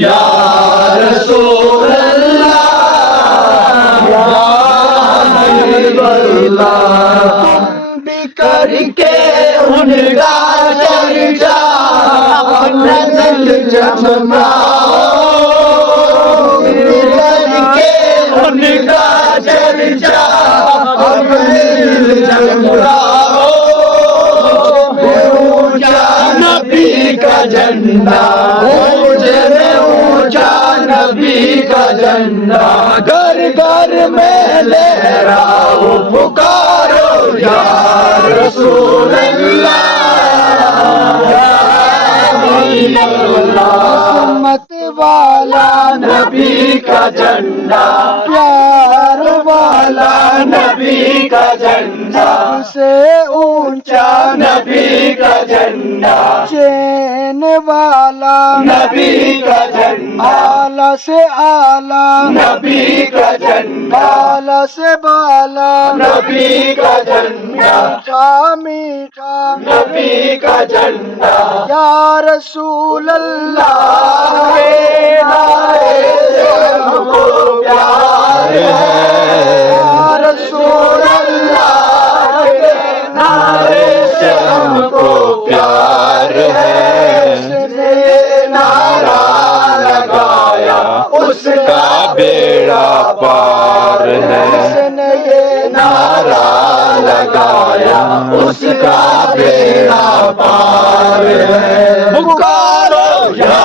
یا رسول اللہ یا حبیب اللہ، تم بھی کر کے ان کا چرچا اپنا دل جماؤ، کر کے ان کا چرچا اپنے دل جماؤ، نبی کا جھنڈا میں اونچا نبی کا جھنڈا، گھر گھر میں لہراؤ پکارو یا رسول اللہ یا حبیب اللہ، عظمت والا نبی کا جھنڈا، پیار والا نبی کا جھنڈا، سب سے اونچا نبی کا جھنڈا، چین والا نبی کا جھنڈا، اعلیٰ سے اعلیٰ نبی کا جھنڈا، بالا سے بالا نبی کا جھنڈا، میٹھا میٹھا نبی کا جھنڈا، یا رسول اللہ کے نعرے سے ہم کو پیار ہے، یا رسول اللہ کے نعرے سے ہم کو پیار ہے، جس نے یہ نعرہ لگایا اس کا بیڑا پار ہے، جس نے یہ نعرہ لگایا اس کا بیڑا پار ہے، پکارو یا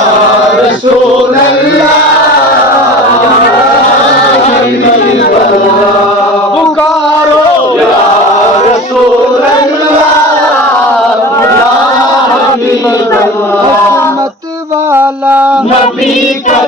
رسول اللہ یا حبیب اللہ، پکارو یا رسول اللہ یا حبیب اللہ، عظمت والا نبی کا